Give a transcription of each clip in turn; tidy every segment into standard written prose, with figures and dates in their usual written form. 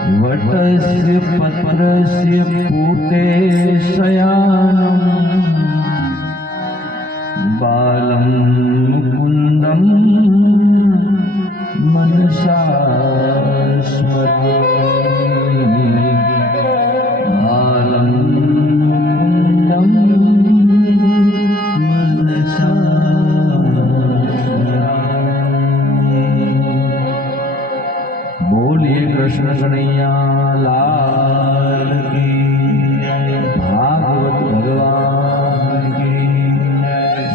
वटस्य पत्रस्य पूते शयानं बालं मुकुन्दं मनसा स्मरामि। बालं मुकुन्दं मनसा स्मरामि। बोलिए कृष्ण कन्हैया लाल की, भागवत भगवान की,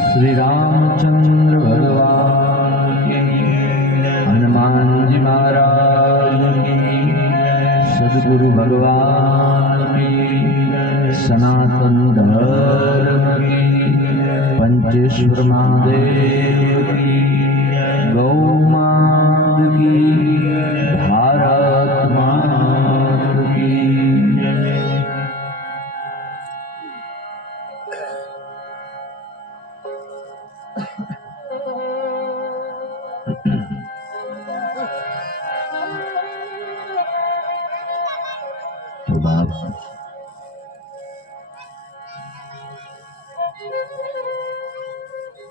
श्री रामचंद्र भगवान की, हनुमान जी महाराज की, सद्गुरु भगवान की, सनातन धर्म की, पंचेश्वर महादेव की, गौ मात की, भारत मात की। तो बाप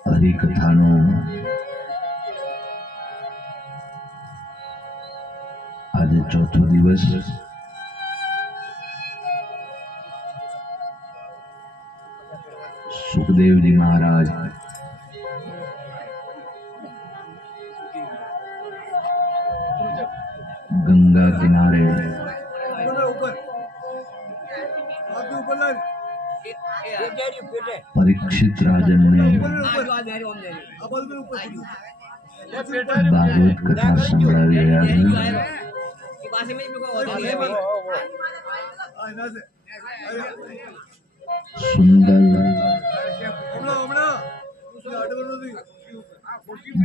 हरिकथानो आज चौथो दिवस सुखदेव जी महाराज गंगा किनारे परीक्षित राजन ने भागवत कथा संभळावी રહ્યા છે। सुंदर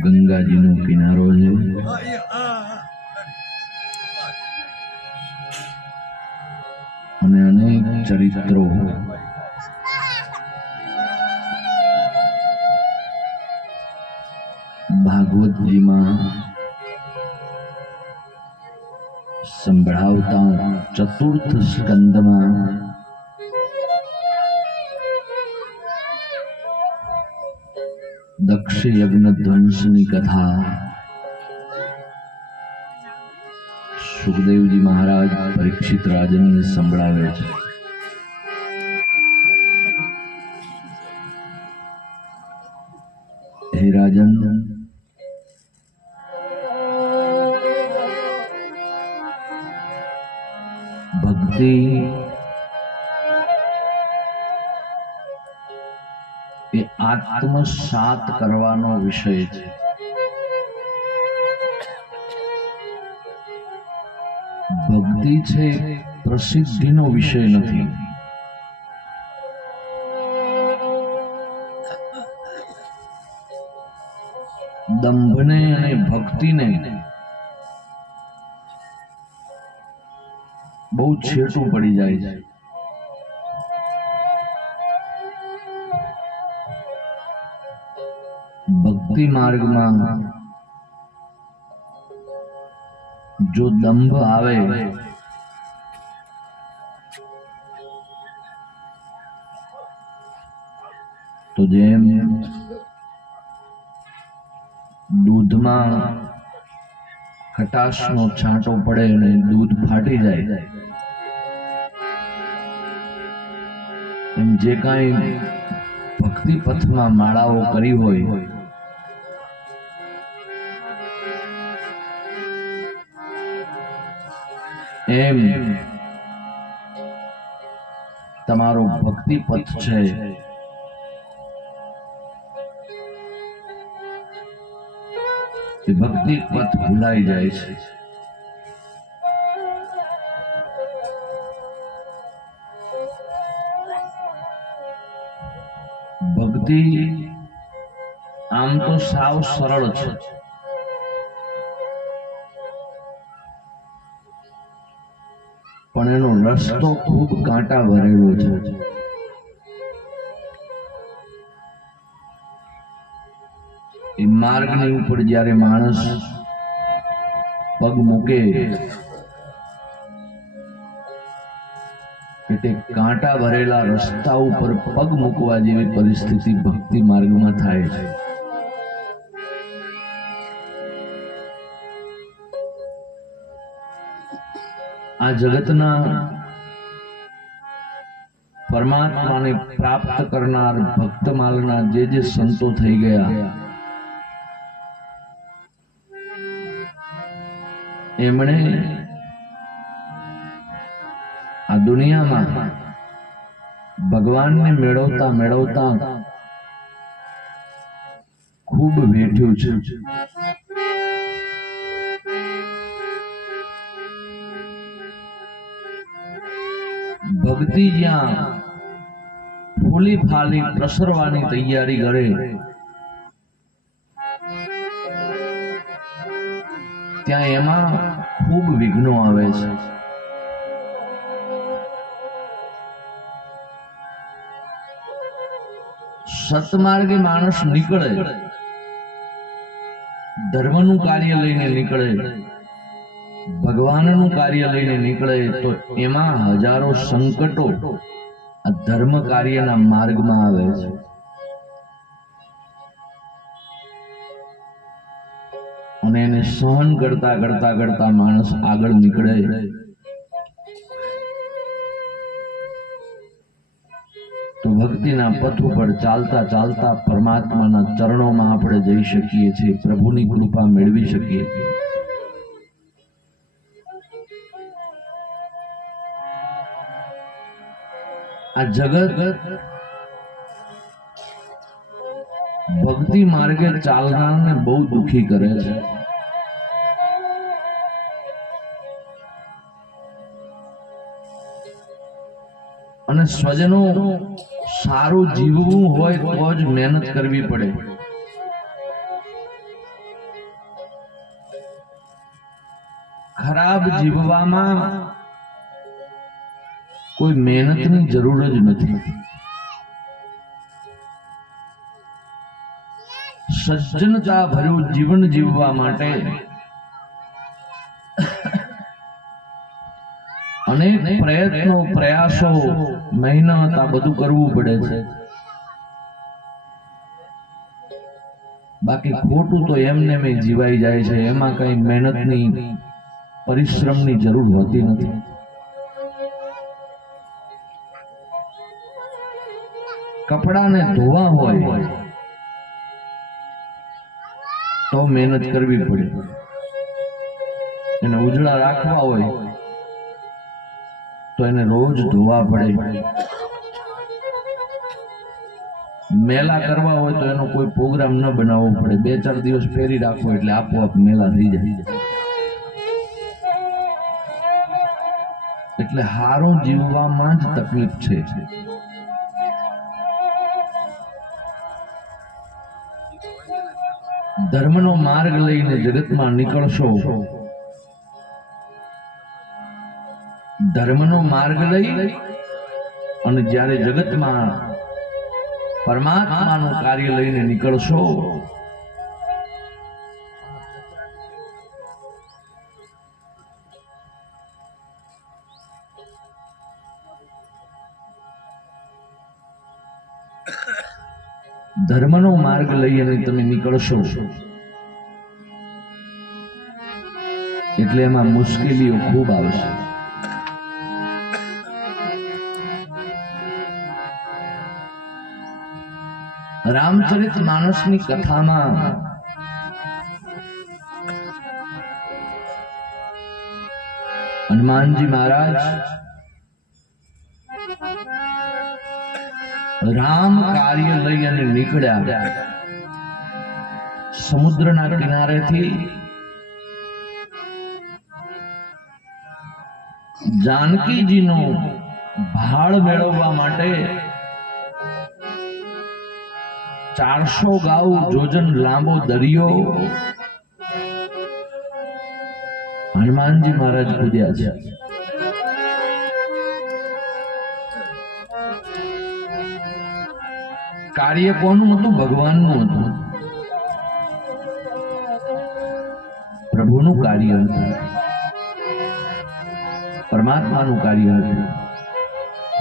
गंगाजी नो किनारो है। અને અનેક ચરિત્રો ભાગવતજી માં સંભળાવતા ચતુર્થ સ્કંદમાં દક્ષ યજ્ઞ ધ્વંસની કથા સુખદેવજી મહારાજ પરીક્ષિત રાજનને સંભળાવે છે। હે રાજન, ભક્તિ એ આત્મસાત કરવાનો વિષય છે। ભક્તિ છે પ્રસિદ્ધિનો વિષય નથી। દંભને અને ભક્તિને બહુ છેટું પડી જાય છે। ભક્તિ માર્ગમાં જો દંભ આવે તો જેમ દૂધમાં ખટાશનો છાંટો પડે અને દૂધ ફાટી જાય, એમ જે કાંઈ ભક્તિ પથમાં માળાઓ કરી હોય એમ તમારો ભક્તિ પથ છે એ ભક્તિ પથ ભૂલાઈ જાય છે। ભક્તિ આમ તો સાવ સરળ છે, પણ એનો રસ્તો ખૂબ કાંટા ભરેલો છે। એ માર્ગની ઉપર જ્યારે માણસ પગ મૂકે એટલે કાંટા ભરેલા રસ્તા ઉપર પગ મૂકવા જેવી પરિસ્થિતિ ભક્તિ માર્ગમાં થાય છે. આ જગતના પરમાત્માને પ્રાપ્ત કરનાર ભક્તમાલના જે સંતો થઈ ગયા, એમણે આ દુનિયામાં ભગવાનને મેળવતા મેળવતા ખૂબ વેઠ્યું છે. ભક્તિ જ્યાં ફૂલી ફાલી પ્રસરવાની તૈયારી કરે, ત્યાં એમાં ખૂબ વિઘ્નો આવે છે. સત્માર્ગે માણસ નીકળે, ધર્મનું કાર્ય લઈને નીકળે, ભગવાનનું કાર્ય લઈને નીકળે, તો એમાં હજારો સંકટો આ ધર્મ કાર્યના માર્ગમાં આવે છે. અને એને સહન કરતા કરતા કરતા માણસ આગળ નીકળે. તો ભક્તિના પથ ઉપર ચાલતા ચાલતા પરમાત્માના ચરણોમાં આપણે જઈ શકીએ છીએ, પ્રભુની કૃપા મેળવી શકીએ છીએ. આ જગત ભક્તિ માર્ગે ચાલનારને બહુ દુખી કરે છે. અને સ્વજનો સારું જીવવું હોય તો જ મહેનત કરવી પડે. ખરાબ જીવવામાં કોઈ મહેનતની જરૂર જ નથી. સજ્જનતા ભર્યું જીવન જીવવા માટે અનેક પ્રયત્નો, પ્રયાસો, મહેનત આ બધું કરવું પડે છે. બાકી ખોટું તો એમને એમ જીવાઈ જાય છે. એમાં કઈ મહેનતની, પરિશ્રમની જરૂર હોતી નથી. કપડાને ધોવા હોય તો મહેનત કરવી પડે. એને ઉજળા રાખવા હોય તો એને રોજ ધોવા પડે. મેલા કરવા હોય તો એનો કોઈ પ્રોગ્રામ ન બનાવવો પડે. 2-4 દિવસ પહેરી રાખવો એટલે આપોઆપ મેલા થઈ જાય. એટલે હારું જીવવામાં જ તકલીફ છે. ધર્મનો માર્ગ લઈને જગતમાં નીકળશો, ધર્મનો માર્ગ લઈ અને જ્યારે જગતમાં પરમાત્માનું કાર્ય લઈને નીકળશો, ધર્મનો માર્ગ લઈ અને તમે નીકળશો એટલે એમાં મુશ્કેલીઓ ખૂબ આવશે. રામચરિત માનસની કથામાં હનુમાનજી મહારાજ રામ કાર્ય લઈ અને નીકળ્યા. સમુદ્રના કિનારેથી જાનકીજીનો ભાળ મેળવવા માટે 400 ગાઉ જોજન લાંબો દરિયો હનુમાનજી મહારાજ કૂદ્યા છે. કાર્ય કોનું હતું? ભગવાનનું હતું, પ્રભુનું કાર્ય હતું, પરમાત્માનું કાર્ય હતું.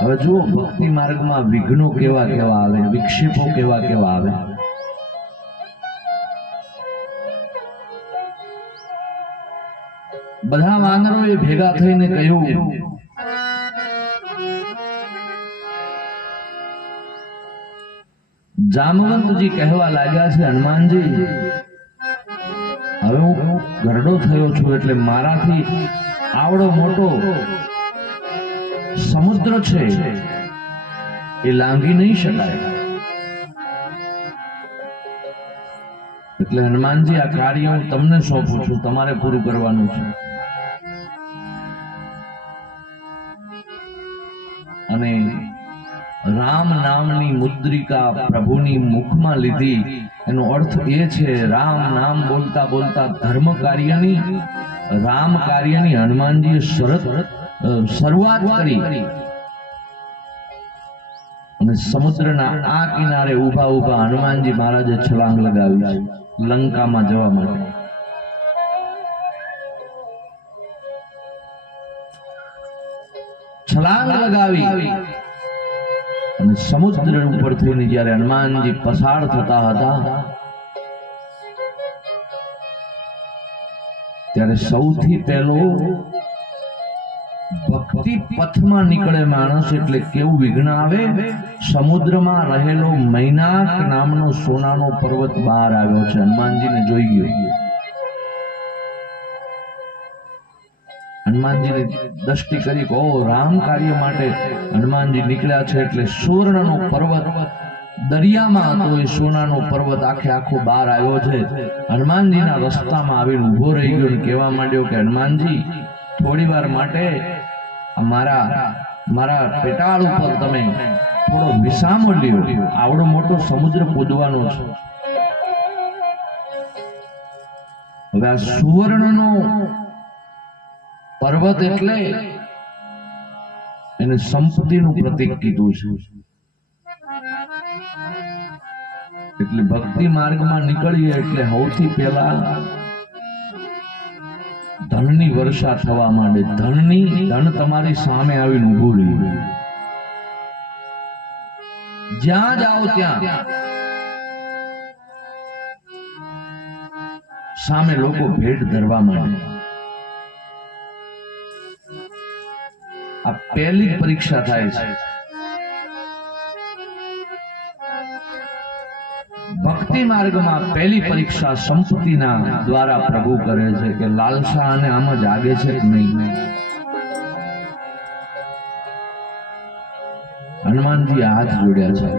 હવે જુઓ ભક્તિ માર્ગમાં વિઘ્નો કેવા કેવા આવે, વિક્ષેપો કેવા કેવા આવે. બધા વાનરોએ ભેગા થઈને કહ્યું, જામવંતજી કહેવા લાગ્યા છે, હનુમાનજી હવે હું ગરડો થયો છું એટલે મારાથી આવડો મોટો સમુદ્ર છે એ લાંઘી નહીં શકાય. એટલે હનુમાનજી આ કાર્ય હું તમને સોંપું છું, તમારે પૂરું કરવાનું છે. અને રામ નામની મુદ્રિકા પ્રભુની મુખમાં લીધી. એનો અર્થ એ છે રામ નામ બોલતા બોલતા ધર્મ કાર્યની, રામ કાર્યની હનુમાનજીએ શરૂઆત કરી. અને સમુદ્રના આ કિનારે ઉભા ઉભા હનુમાનજી મહારાજે છલાંગ લગાવી લંકામાં જવા માટે. છલાંગ લગાવી અને સમુદ્ર ઉપર થઈને જ્યારે હનુમાનજી પસાર થતા હતા ત્યારે સૌથી પહેલો ભક્તિ પથમાં નીકળે માણસ એટલે કેવું વિઘ્ન આવે. સમુદ્રમાં રહેલો મૈનાક નામનો સોનાનો પર્વત બહાર આવ્યો છે. હનુમાનજીને જોઈ ગયો. હનુમાનજીને દ્રષ્ટિ કરી કે ઓ રામ કાર્ય માટે હનુમાનજી નીકળ્યા છે. એટલે સુવર્ણનો પર્વત દરિયામાં હતો એ સોનાનો પર્વત આખે આખો બહાર આવ્યો છે. હનુમાનજીના રસ્તામાં આવીને ઉભો રહી ગયો અને કહેવા માંડ્યો કે હનુમાનજી થોડી વાર માટે મારા પેટાળ ઉપર તમે થોડો વિસામો લ્યો. આવડો મોટો સમુદ્ર કૂદવાનો છે. હવે આ સુવર્ણનો પર્વત એટલે એને સંપત્તિનું પ્રતીક કીધું છે. એટલે ભક્તિ માર્ગમાં નીકળીએ એટલે સૌથી પહેલા ધનની વર્ષા થવા માંડે. ધન તમારી સામે આવીને ઊભું રહ્યું. જ્યાં જાઓ ત્યાં સામે લોકો ભેટ ધરવા માંડે. આ પહેલી પરીક્ષા થાય છે. ભક્તિ માર્ગમાં પહેલી પરીક્ષા સંપત્તિના દ્વારા પ્રભુ કરે છે કે લાલસા અને આમ જાગે છે કે નહીં. હનુમાનજી હાથ જોડ્યા છે.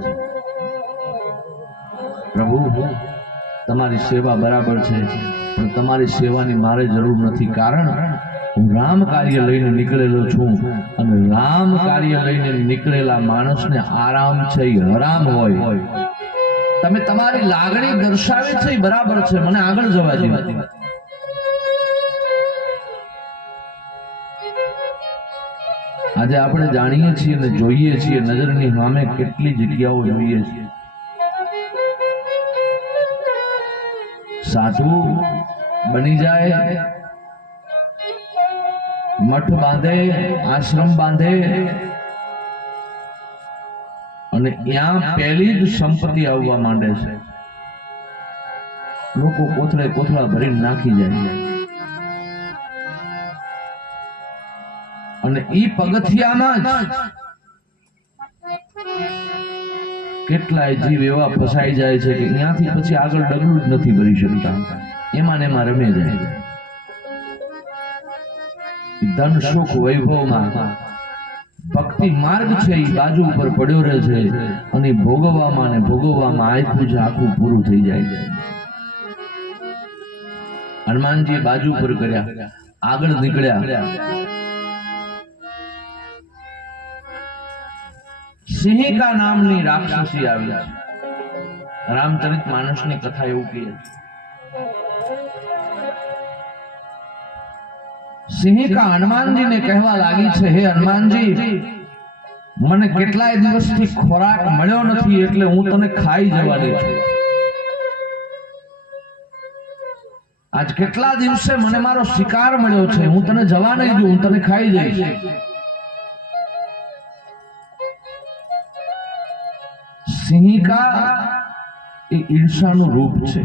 પ્રભુ તમારી સેવા બરાબર છે પણ તમારી સેવાની મારે જરૂર નથી. કારણ હું રામ કાર્ય લઈને નીકળેલો છું અને રામ કાર્ય લઈને નીકળેલા માણસને આરામ છે એ હરામ હોય. તમે તમારી લાગણી દર્શાવે છે એ બરાબર છે, મને આગળ જવા દો. આજે આપણે જાણીએ છીએ અને જોઈએ છીએ, નજરની સામે કેટલી જગ્યાઓ જોઈએ છીએ. સાધુ બની જાય, મઠ બાંધે, આશ્રમ બાંધે અને ત્યાં પહેલી જ સંપત્તિ આવવા માંડે છે. લોકો કોથળે કોથળા ભરીને નાખી જાય અને ઈ પગથિયામાં જ કેટલાય જીવ એવા ફસાઈ જાય છે કે ત્યાંથી પછી આગળ ડગલું જ નથી ભરી શકતા. એમાં ને એમાં રમે જાય. ધન સુખ વૈભવમાં ભક્તિ માર્ગ છે એ બાજુ ઉપર પડ્યો રહે છે અને ભોગવવામાં ને ભોગવવામાં આખું જ આખું પૂરું થઈ જાય છે. હનુમાનજી બાજુ ઉપર કર્યા, આગળ નીકળ્યા. સિંહિકા નામની રાક્ષસી આવી છે. રામચરિત માનસની કથા એવું કહે છે. સિંહિકા હનુમાનજીને કહેવા લાગી છે, હે હનુમાનજી, મને કેટલાય દિવસથી ખોરાક મળ્યો નથી એટલે હું તને ખાઈ જવાની છું. આજ કેટલા દિવસે મને મારો શિકાર મળ્યો છે, હું તને જવા નહીં દઉં, હું તને ખાઈ જઈશ. સિંહિકા એ ઈર્ષાનું રૂપ છે.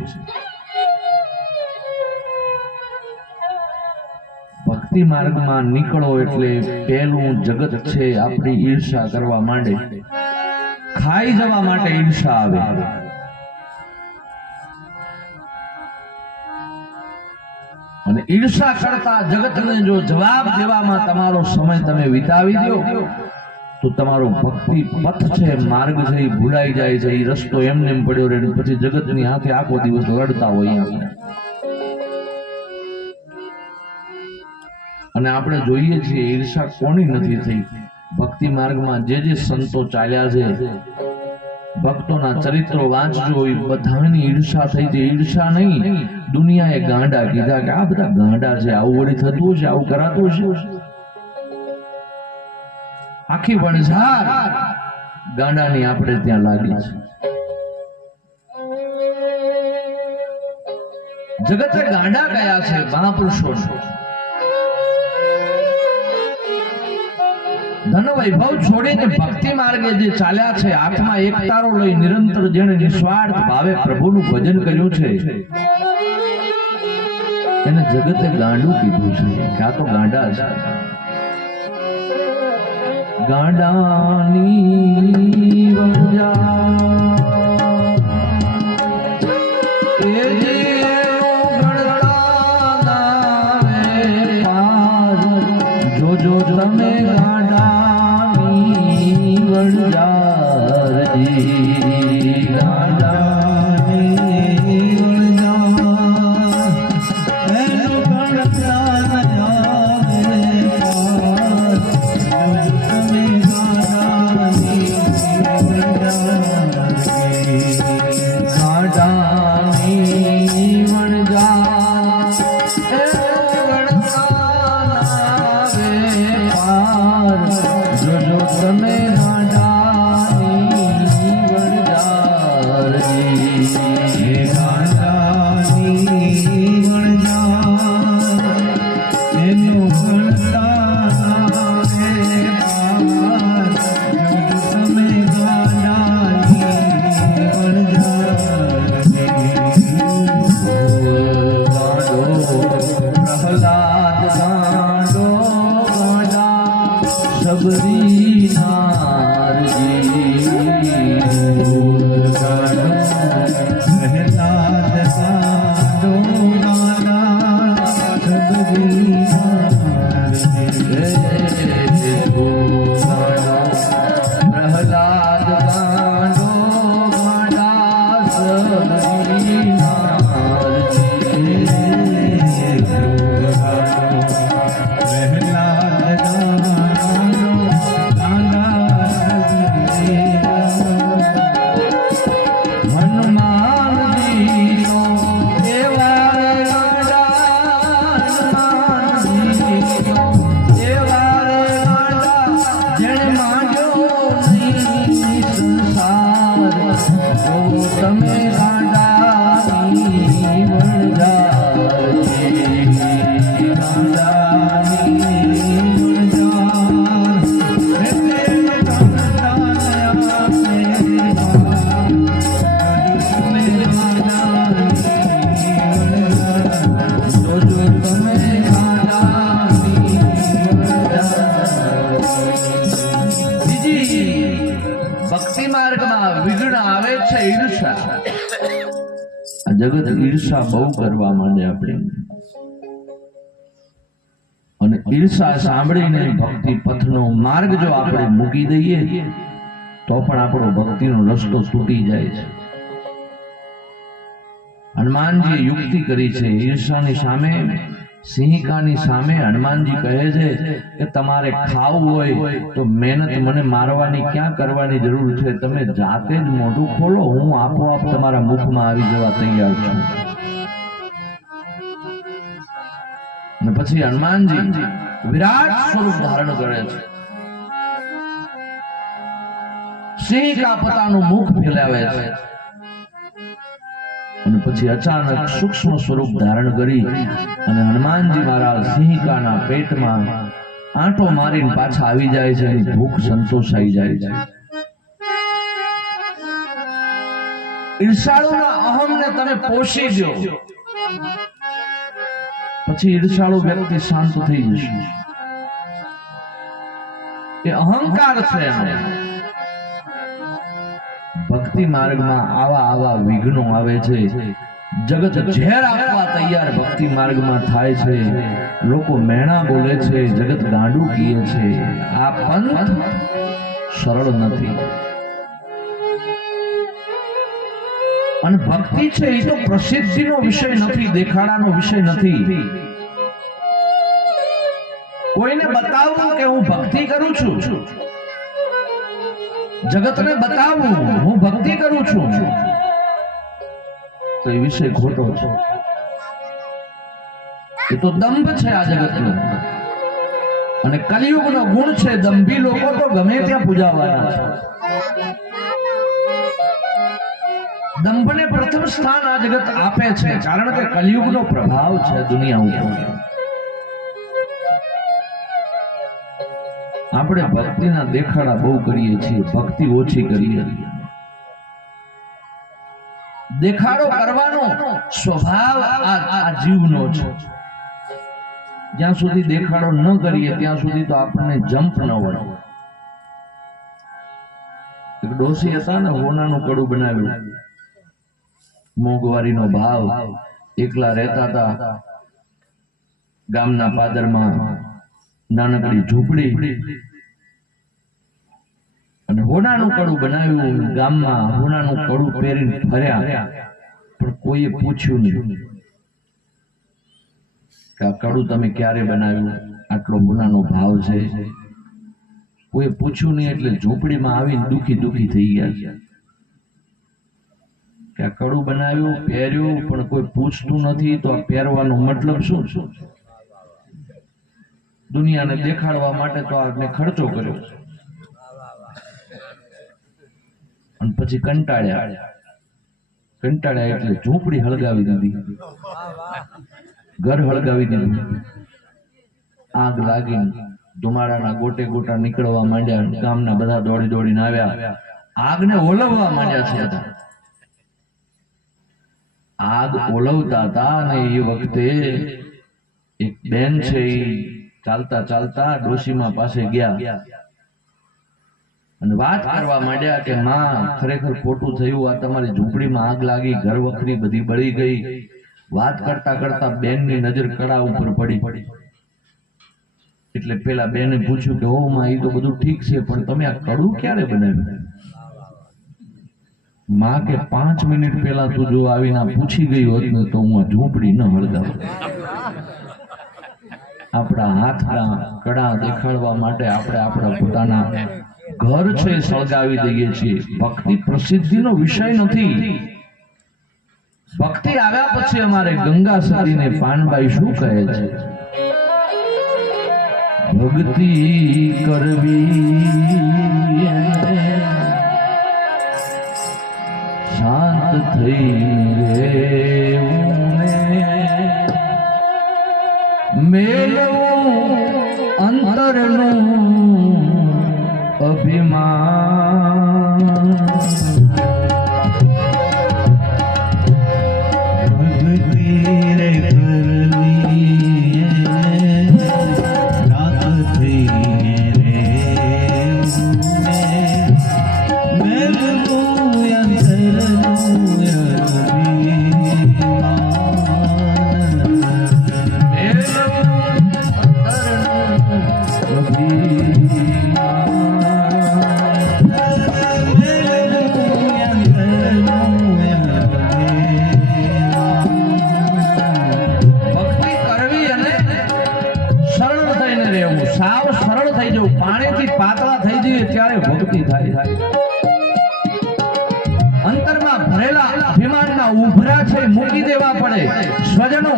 ભક્તિ માર્ગમાં નીકળો એટલે પહેલું જગત છે આપણી ઈર્ષા કરવા માંડે, ખાઈ જવા માટે ઈર્ષા આવે. અને ઈર્ષા કરતા જગતને જો જવાબ દેવામાં તમારો સમય તમે વિતાવી દો તો તમારો ભક્તિ પથ છે, માર્ગ છે એ ભૂલાઈ જાય છે. એ રસ્તો એમને એમ પડ્યો રહે, પછી જગતની હાથે આખો દિવસ લડતા હોય. અને આપણે જોઈએ છીએ ઈર્ષા કોની નથી થઈ. ભક્તિ માર્ગમાં જે સંતો ચાલ્યા છે, ભક્તોના ચરિત્રો વાંચજો, એ બધાની ઈર્ષા થઈ છે. ઈર્ષા નહીં, દુનિયાએ ગાંડા કીધા કે આ બધા ગાંડા છે, આવું વળી થતું છે, આવું કરાતું છે. આખી વણઝાર ગાંડાની આપણે ત્યાં લાગી છે. જગતે ગાંડા કયા છે મહાપુરુષો. ધન વૈભવ છોડીને ભક્તિ માર્ગે જે ચાલ્યા છે, હાથમાં એક તારો લઈ નિરંતર જેણે નિસ્વાર્થ ભાવે પ્રભુનું ભજન કર્યું છે, એને જગતે ગાંડું કીધું છે કે આ તો ગાંડા છે. ગાંડાની વંજા એ જે જોજો તમે ગાંડાની વણજારજી, ગાંડાની વણજાર એનો ગણતા ન આવે પાર. તમે ગાંડાની વણજારજી, ગાંડાની વણજાર જોજો તમે ગાંડાની વણજારજી, ગાંડાની વણજાર એનો ગણતા આવે પાર. જોજો તમે ગાંડાની વણજારજી. પ્રહલાદ ગાંડો સબરી નારજી, પ્રહલાદ ગાંડો ગાંડા સબરી નારજી. પ્રહલાદ ગાંડો ગાંડા સબરી નારજી. તમે ગાંડાની વણજારજી, ગાંડાની વણજાર જોજો તમે ગાંડાની વણજાર. બીજી ભક્તિ માર્ગમાં વિઘ્ન આવે છે ઈર્ષા. આ જગત ઈર્ષા બહુ કરવા માંડે આપણે, અને ઈર્ષા સાંભળીને ભક્તિ પથનો માર્ગ જો આપણે મૂકી દઈએ તો પણ આપણો ભક્તિનો રસ્તો તૂટી જાય છે. હનુમાનજીએ યુક્તિ કરી છે ઈર્ષાની સામે, સિંહિકાની સામે. હનુમાનજી કહે છે કે તમારે ખાવું હોય તો મહેનત મને મારવાની ક્યાં કરવાની જરૂર છે, તમે જાતે જ મોઢું ખોલો, હું આપોઆપ તમારા મુખમાં આવી જવા તૈયાર છું. અને પછી હનુમાનજી વિરાટ સ્વરૂપ ધારણ કરે છે. સિંહિકા પોતાનું મુખ ફેલાવે છે અને પછી અચાનક સૂક્ષ્મ સ્વરૂપ ધારણ કરી અને હનુમાનજી મહારાજ સિંહિકાના પેટમાં આંટો મારીને પાછા આવી જાય છે. ભૂખ સંતોષાઈ જાય છે. ઈર્ષાળુના અહમને તમે પોષી દો, પછી ઈર્ષાળુ વ્યક્તિ શાંત થઈ જશે. એ અહંકાર છે. ભક્તિ માર્ગમાં આવા વિઘ્નો આવે છે. જગત ઝેર આપવા તૈયાર ભક્તિ માર્ગમાં થાય છે. લોકો મેણા બોલે છે, જગત ગાંડું કીએ છે. આ પંથ સરળ નથી. અને ભક્તિ છે એ તો પ્રસિદ્ધિનો વિષય નથી, દેખાડાનો વિષય નથી. કોઈને બતાવવું કે હું ભક્તિ કરું છું, જગતને બતાવવું હું ભક્તિ કરું છું, તો એ વિષય ખોટો છે. એ તો દંભ છે આ જગતનો. અને કલિયુગનો ગુણ છે. દંભી લોકો તો ગમે ત્યાં પૂજાવાના છે. દંભને પ્રથમ સ્થાન આ જગત આપે છે, કારણ કે કલિયુગનો પ્રભાવ છે દુનિયા ઉપર. આપણે ભક્તિના દેખાડા બહુ કરીએ છીએ, ભક્તિ ઓછી કરીએ. દેખાડો કરવાનો સ્વભાવ આ જીવનો છે. જ્યાં સુધી દેખાડો ન કરીએ ત્યાં સુધી તો આપણને જંપ ન વળે. એક ડોસી હતા ને, હોનાનું કડું બનાવ્યું, મોંઘવારીનો ભાવ, એકલા રહેતા હતા ગામના પાદરમાં નાનકડી ઝૂંપડી, અને હોનાનું કડું બનાવ્યું. ગામમાં હોનાનું કડું પહેરીને ફર્યા, પણ કોઈએ પૂછ્યું નહીં કે આ કડું તમે ક્યારે બનાવ્યું, આટલો હોનાનો ભાવ છે. કોઈ પૂછ્યું નહીં, એટલે ઝૂંપડીમાં આવીને દુખી થઈ ગયા કે આ કડું બનાવ્યું, પહેર્યું, પણ કોઈ પૂછતું નથી. તો આ પહેરવાનો મતલબ શું? દુનિયાને દેખાડવા માટે તો આપણે ખર્ચો કર્યો. અને પછી કંટાળ્યા એટલે ઝૂંપડી હળગાવી દીધી, ઘર હળગાવી દીધું. આગ લાગીને ધુમાડાના ગોટા નીકળવા માંડ્યા. ગામના બધા દોડીને આવ્યા, આગને ઓલવવા માંડ્યા છે. આગ ઓલવતા હતા, અને એ વખતે એક બેન છે, એ ચાલતા ડોશીમા પાસે ગયા અને વાત કરવા માંડ્યા કે માં, ખરેખર ખોટું થયું, આ તમારી ઝૂંપડીમાં આગ લાગી, ઘર વખરી બધી બળી ગઈ. વાત કરતા બેનની નજર કડા ઉપર પડી. એટલે પેલા બેને પૂછ્યું કે હો માં, એ તો બધું ઠીક છે, પણ તમે આ કડું ક્યારે બનાવ્યું? માં કે 5 મિનિટ પહેલા તું જો આવીને પૂછી ગઈ હોત ને તો હું આ ઝૂંપડી ન હળગાવ. આપણા હાથના કડા દેખાડવા માટે આપણે આપણા પોતાના ઘર છે સળગાવી દઈએ છીએ. ભક્તિ પ્રસિદ્ધિનો વિષય નથી. ભક્તિ આવ્યા પછી અમારે ગંગા સતીને પાનબાઈ શું કહે છે? ભક્તિ કરવી શાંત થઈ મેળવું અંતરનું અભિમાન. પાતળા થઈ જઈએ ત્યારે ભક્તિ થાય. અંતરમાં ભરેલા અભિમાનના ઉભરા છે મૂકી દેવા પડે. સ્વજનો,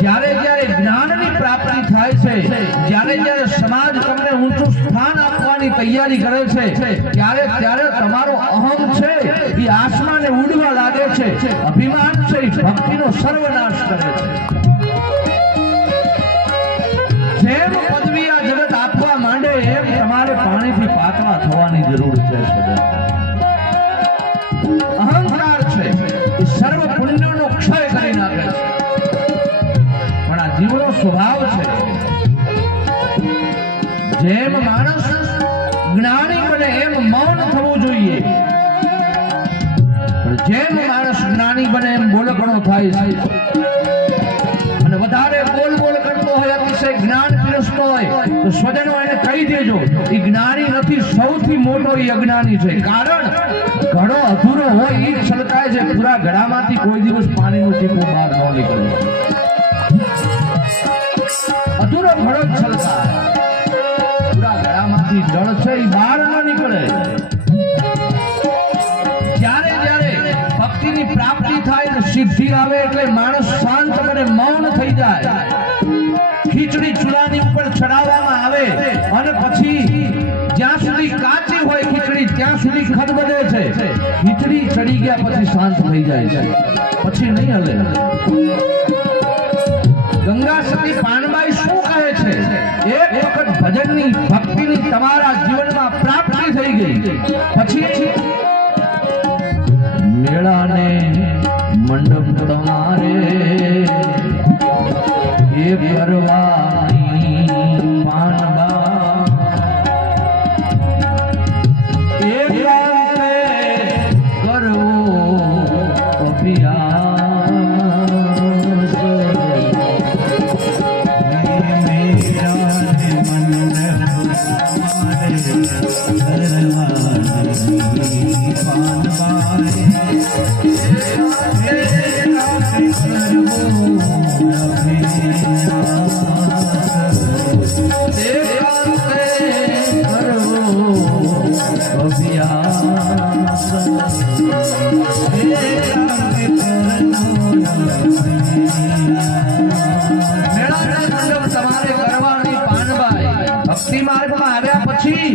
જ્યારે જ્ઞાનની પ્રાપ્તિ થાય છે, જ્યારે સમાજ તમને ઊંચું સ્થાન આપવાની તૈયારી કરે છે, ત્યારે તમારો અહમ છે એ આસમાને ઉડવા લાગે છે. અભિમાન છે એ ભક્તિનો સર્વનાશ કરે છે. જેમ પદવી આ જગત આપવા માંડે એમ તમારે પાણીથી પાતળા થવાની જરૂર છે. અહંકાર છે જેમ માણસ જ્ઞાની બને એમ મૌન થવું જોઈએ, પણ જેમ માણસ જ્ઞાની બને એમ બોલકણો થાય છે અને વધારે બોલ કરતો હોય, અતિશય જ્ઞાન પીરસતો હોય તો સ્વજનો એને કહી દેજો એ જ્ઞાની નથી, સૌથી મોટો એ અજ્ઞાની છે. કારણ ઘડો અધૂરો હોય એ છલકાય છે, પૂરા ઘડામાંથી કોઈ દિવસ પાણીનું ટીપું બહાર ન નીકળે. અધૂરો ઘડો છલકાય, પૂરા ઘડામાંથી જળ છે એ બહાર ન નીકળે. જ્યારે ભક્તિની પ્રાપ્તિ થાય ને સિદ્ધિ આવે એટલે માણસ શાંત બને, મૌન થઈ જાય. ખીચડી ચૂલાની ઉપર ચડાવવામાં આવે અને પછી જ્યાં સુધી કાચી હોય ખીચડી ત્યાં સુધી ખદબદે છે. ખીચડી ચડી ગયા પછી શાંત થઈ જાય છે, પછી નહીં હલે. ગંગા સતી પાનબાઈ શું કહે છે? એક વખત ભજનની ભક્તિની તમારા જીવનમાં પ્રાપ્તિ થઈ ગઈ પછી મેળાને મંડપ તમારે એ કરવાની પાનબા એકાંતે કરવો અભ્યાસ. મેળાને ભક્તિ માર્ગમાં આવ્યા પછી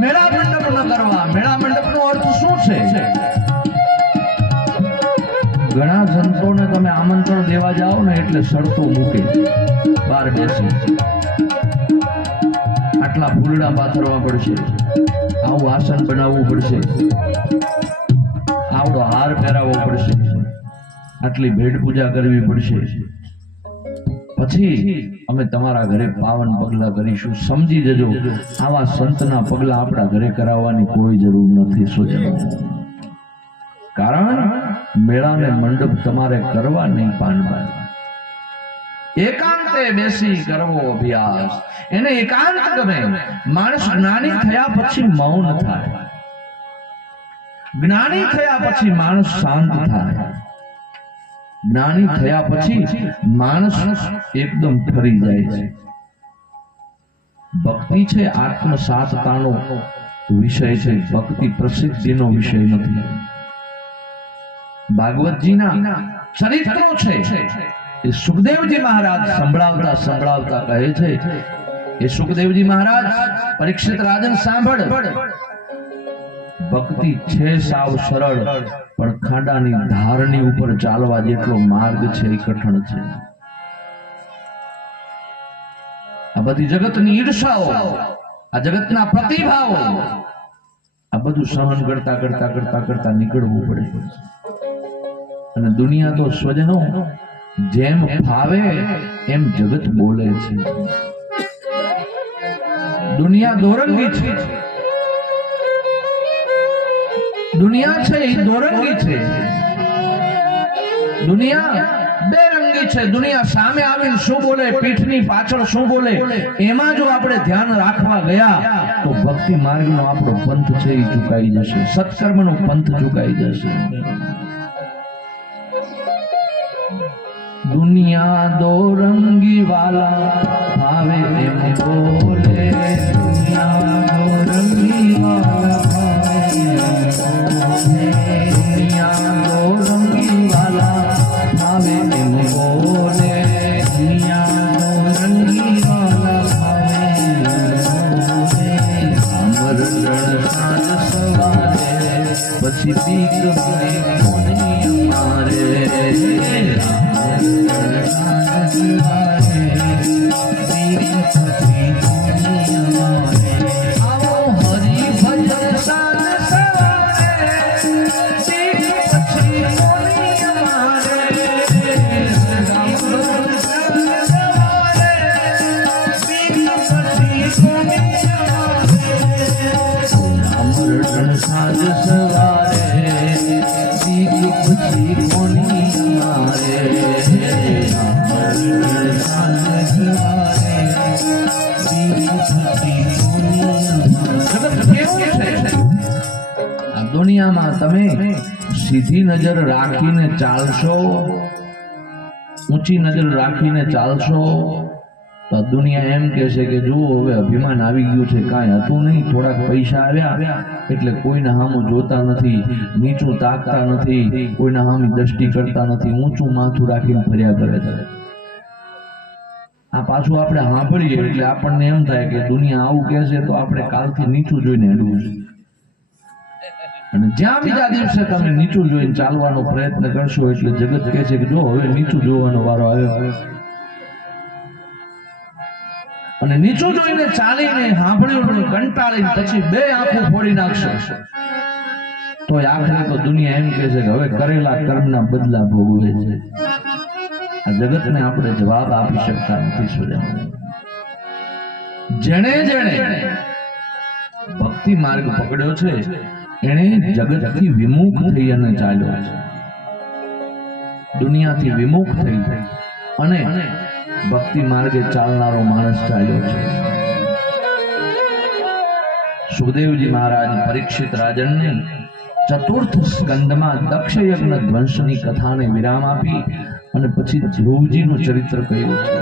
મેળા મંડપ ન કરવા. મેળા મંડપનો અર્થ શું છે? ઘણા સંતોને તમે આમંત્રણ દેવા જાઓ ને એટલે શરતો મૂકે, બહાર બેસી આટલા ફૂલડા પાથરવા પડશે, આવું આસન બનાવવું પડશે, આવડો હાર પહેરાવવો પડશે, આટલી ભેટ પૂજા કરવી પડશે, પછી અમે તમારા ઘરે પાવન પગલા કરીશું. સમજી જજો, આવા સંતના પગલા આપણા ઘરે કરાવવાની કોઈ જરૂર નથી સોજનો. કારણ મેળાને મંડપ તમારે કરવા નહીં પાનબાઈ. એકાંતે બેસી કરવો અભ્યાસ. એને એકાંત ગમે. માણસ જ્ઞાની થયા પછી મૌન થાય, જ્ઞાની થયા પછી માણસ શાંત થાય, જ્ઞાની થયા પછી માણસ એકદમ ઠરી જાય છે. ભક્તિ છે આત્મસાતતાનો વિષય છે, ભક્તિ પ્રસિદ્ધિનો વિષય નથી. ભાગવતજીના ચરિત્રો છે એ સુખદેવજી મહારાજ સંભળાવતા કહે છે, એ સુખદેવજી મહારાજ પરીક્ષિત રાજન સાંભળ, ભક્તિ છે સાવ સરળ, પણ ખાડાની ધારની ઉપર ચાલવા જેટલો માર્ગ છે એ કઠણ છે. આ બધી જગતની ઈર્ષાઓ, આ જગતના પ્રતિભાવો, આ બધું સહન કરતા કરતા કરતા કરતા નીકળવું પડે. અને દુનિયા તો સ્વજનો જેમ ફાવે એમ જગત બોલે છે. દુનિયા દોરંગી છે, દુનિયા છે એ દોરંગી છે, દુનિયા બેરંગી છે. દુનિયા સામે આવીને શું બોલે, પીઠની પાછળ શું બોલે, એમાં જો આપણે ધ્યાન રાખવા ગયા તો ભક્તિ માર્ગનો આપણો પંથ છે એ ચૂકાઈ જશે, સત્કર્મનો પંથ ચૂકાઈ જશે. દુનિયા દોરંગી વાલા ભાવે એમ બોલે, દુનિયા દોરંગી વાલા દુનિયા દોરંગી વાલા ભાવે એમ બોલે, દુનિયા દોરંગી વાલા ભાવે અમર રણ સાંજ સવારે પછી પીક કોને અમારે. દુનિયામાં તમે સીધી નજર રાખીને ચાલશો, ઊંચી નજર રાખીને ચાલશો તો દુનિયા એમ કહેશે કે જુઓ હવે અભિમાન આવી ગયું છે, કાંઈ હતું નહીં, થોડાક પૈસા આવ્યા એટલે કોઈના સામું જોતા નથી, નીચું તાકતા નથી, કોઈના સામે દ્રષ્ટિ કરતા નથી, ઊંચું માથું રાખીને ફર્યા કરે છે. આ પાછું આપણે સાંભળીએ એટલે આપણને એમ થાય કે દુનિયા આવું કહેશે તો આપણે કાલથી નીચું જોઈને હેડવું છે. અને જ્યાં બીજા દિવસે તમે નીચું જોઈને ચાલવાનો પ્રયત્ન કરશો એટલે જગત કહે છે કે જો હવે નીચું જોવાનો વારો આવ્યો. અને નીચું જોઈને ચાલીને સાંભળ્યું કંટાળીને પછી બે આંખો ફોડી નાખશો તો આખરે તો દુનિયા એમ કહે છે કે હવે કરેલા કર્મના બદલા ભોગવે છે. આ જગતને આપણે જવાબ આપી શકતા નથી. સૂર્ય જેણે જેણે ભક્તિ માર્ગ પકડ્યો છે એણે જગતથી વિમુખ થઈ અને ચાલ્યો છે, દુનિયાથી વિમુખ થઈ અને ભક્તિ માર્ગે ચાલનારો માણસ ચાલ્યો છે. સુખદેવજી મહારાજ પરીક્ષિત રાજનને ચતુર્થ સ્કંદમાં દક્ષ યજ્ઞ ધ્વંસની કથાને વિરામ આપી અને પછી ધ્રુવજીનું ચરિત્ર કહ્યું છે.